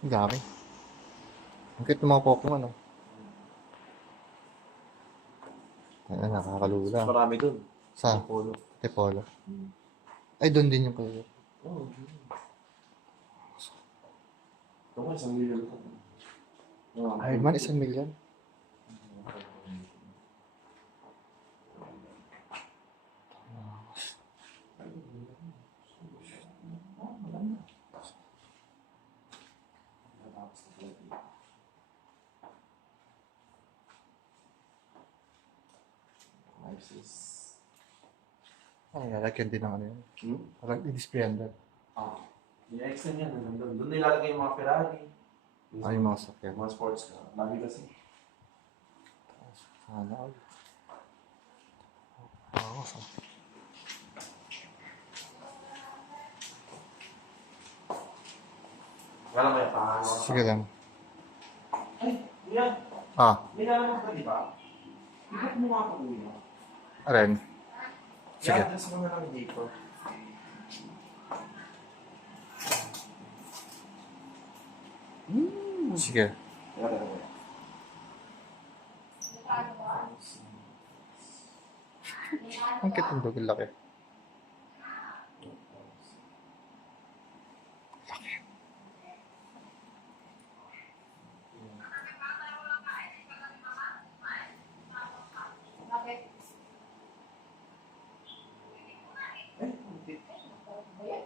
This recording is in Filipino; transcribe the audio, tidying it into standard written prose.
Ang dami. Ang cute ng mga Pokemon, no? Ayan, nakakalula. Marami dun. Sa Polo. Tipolo. Ay, doon din yung kayo. Oo. Ito ko, 1,000,000 ko. Iron Man, 1,000,000. Ay, lalagyan din ng ano yun. Parang i-displayan doon. I-extend yan. Doon nilalagay yung mga Ferrari. Ay, yung mga sakyan. Mga sports car. Lagi kasi. Sana all. Oo, sa... Wala may paano. Sige lang. Ay, yan. May nalaman ka, di ba? Ikot mo nga ako, kuya. Aren. Sige. I-address mo na lang dito. Sige. Ang cute ng dog, laki. Eh,